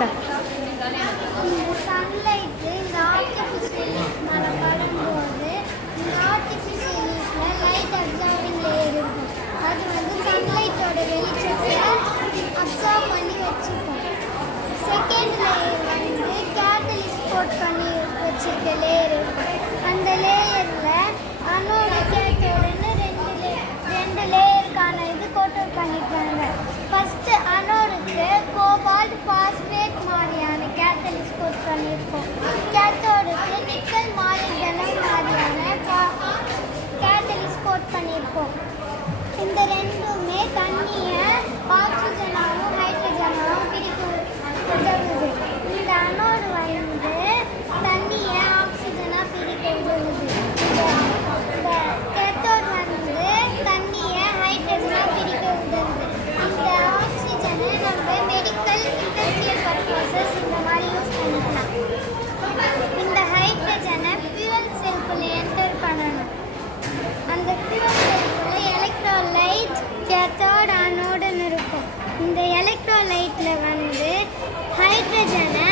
சொல்லுடா. இந்த சன்லைட்டு இந்த ஆர்டிஃபிஷியல் மேலே படும்போது இந்த ஆர்டிஃபிஷியல் லீஃபில் லைட் அப்சர்விங் லேயர் இருக்கும். அது வந்து சன்லைட்டோட வெளிச்சத்தை அப்சர்வ் பண்ணி வச்சுக்கும். செகண்ட் லேயர் வந்து கேட்டலிஸ்ட் கோட் பண்ணி வச்சுருக்க லேயர் இருக்கும். அந்த லேயரில் அனோட கேட்டோடுன்னு ரெண்டு லேயருக்கான இது கோட் பண்ணியிருக்காங்க. ஃபஸ்ட்டு அனோடுக்கு கோபால்ட் பாஸ்பேட் மாதிரியான கேட்டலிஸ்ட் கோட் பண்ணியிருக்கோம். கேத்தோடுக்கு நிக்கல் மாலிப்டினம் மாதிரியான கேட்டலிஸ்ட் கோட் பண்ணியிருக்கோம். இந்த ரெண்டுமே தண்ணியை ஆக்சிஜனாகவும் ஹைட்ரஜனாகவும் பிரிக்க உதவுது. இந்த அனோடு வந்து தண்ணியை ஆக்சிஜனாக பிரிக்க உதவுது. இந்த கேத்தோடு வந்து தண்ணியை ஹைட்ரஜனாக பிரிக்க உதவுது. இந்த ஆக்சிஜனை நம்ம மெடிக்கல் இண்டஸ்ட்ரியல் பர்பஸஸ் இந்த மாதிரி யூஸ் பண்ணிக்கலாம். இந்த ஹைட்ரஜனை ஃபியூவல் செல்குள்ளே என்டர் பண்ணணும். அந்த ஃபியூவல் செல்குள்ளே எலக்ட்ரோலைட் கேத்தோடு அனோடுன்னு இருக்கும். இந்த எலக்ட்ரோலைட்டில் வந்து ஹைட்ரஜனை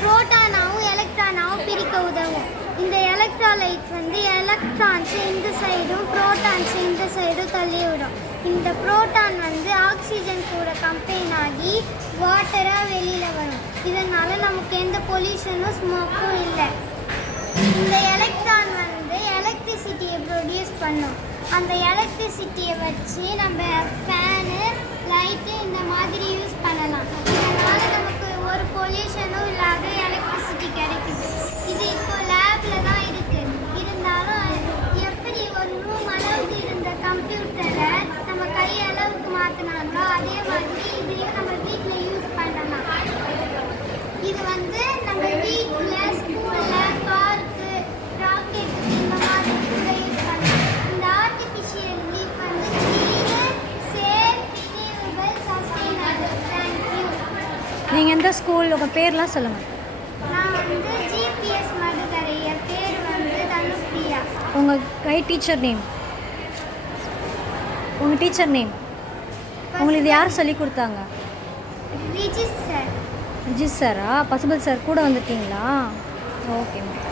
புரோட்டானாகவும் எலக்ட்ரானாகவும் பிரிக்க உதவும். இந்த எலக்ட்ரோலைட் வந்து எலக்ட்ரான்ஸு இந்த சைடும் புரோட்டான்ஸு இந்த சைடும் தள்ளி விடும். இந்த புரோட்டான் வந்து ஆக்சிஜன் கூட கம்பைன் ஆகி வாட்டராக வெளியில் வரும். இதனால் நமக்கு எந்த பொல்யூஷனும் ஸ்மோக்கும் இல்லை. இந்த எலக்ட்ரான் வந்து எலக்ட்ரிசிட்டியை ப்ரொடியூஸ் பண்ணும். அந்த எலக்ட்ரிசிட்டியை வச்சு நம்ம ஃபேனு லைட்டு இந்த மாதிரி யூஸ் பண்ணலாம். இதனால் நமக்கு ஒரு பொல்யூஷனும் இல்லாத எலக்ட்ரிசிட்டி கிடைக்குது. இது இப்போ லேபில் தான் இருக்குது. இருந்தாலும் எப்படி ஒரு ரூம் அளவுக்கு இருந்த கம்ப்யூட்டரை நம்ம கை அளவுக்கு மாற்றினாங்களோ அதே மாதிரி இதையும் நம்ம வீட்டில் யூஸ் பண்ணலாம். இது வந்து நம்ம வீட்டில், ஸ்கூலில், பார்க்கு, ராக்கெட் இந்த மாதிரி யூஸ் பண்ணலாம். இந்த ஆர்டிஃபிஷியல் லீஃப் வந்து clean, safe, renewable, sustainable. Thank you. நீங்கள் எந்த ஸ்கூல், உங்கள் பேர்லாம் சொல்லுங்கள். நான் வந்து ஜிபிஎஸ் மதுக்கரை. என் பேர் வந்து தனுப்பிரியா. உங்கள் டீச்சர் நேம், உங்கள் டீச்சர் நேம், உங்களுக்கு இது யார் சொல்லி கொடுத்தாங்க? Regis sir. ரிஜிஸ் சாரா? பசுபல் சார் கூட வந்துட்டீங்களா? Okay ma'am.